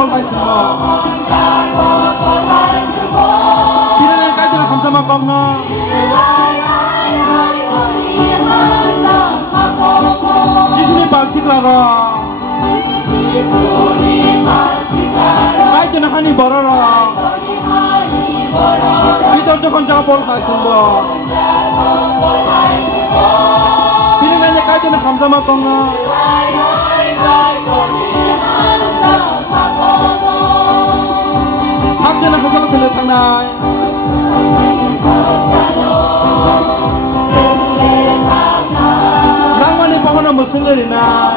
볼하이스모 비르네 까이드나 감사만 꺾나 지신이 반식하라 까이드나 하니 벌어라 비돌 저 혼자가 볼하이스모 비르네 까이드나 감사만 꺾나 학제는 하사가 들렸탕나 랑만이 빠거나 무슨 일이나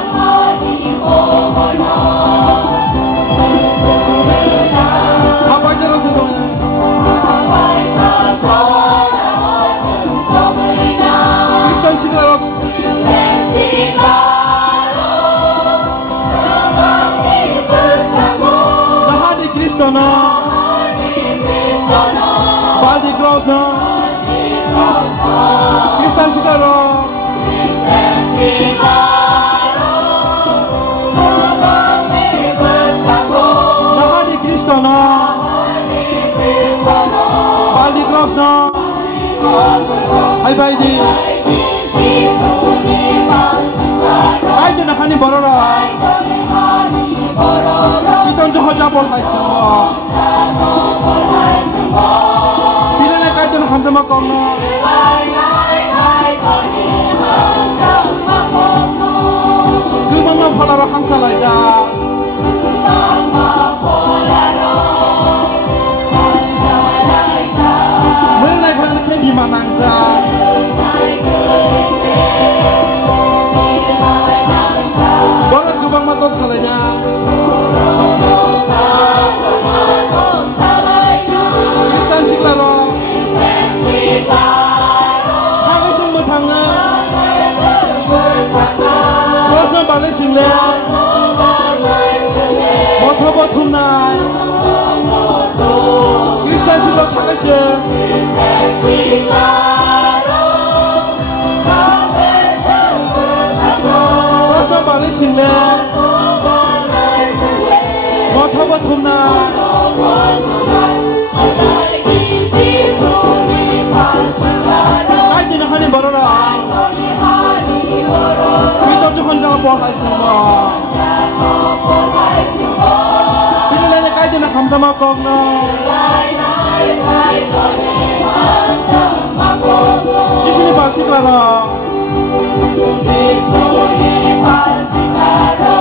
아빠이 들어서 크리스탄 시글라로 나하니 크리스토나 발디 크로스나 크리스탄 시글라로 나하니 크리스토나 발디 크로스나 하이바이디 아이들 나하니 벌어라 이던 저 혼자 볼하이스모 비르네 까이드나 감사만 꺾나 그만만 팔아라 항상 라이자 물날 가는 캠비만 항자 너는 그방만 꼭 살아냐 크리스탄 시글라로 하고 싶은 못하는 크로스는 발레 실래 버터버텀나 크리스탄 시글라 타가시 크로스는 발레 실래 버터버텀나 아이디는 하니 벌어라 위도 저 혼자가 볼하이스모 비르네 까이드나 감사만 꺾나 지신이 반식하라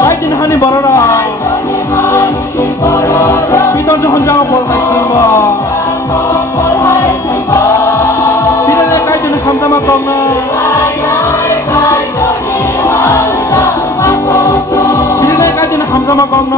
아이디는 하니 벌어라 위도 저 혼자가 볼하이스모 비르네 까이드나 감사만 꺾나 비르네 까이드나 감사만 꺾나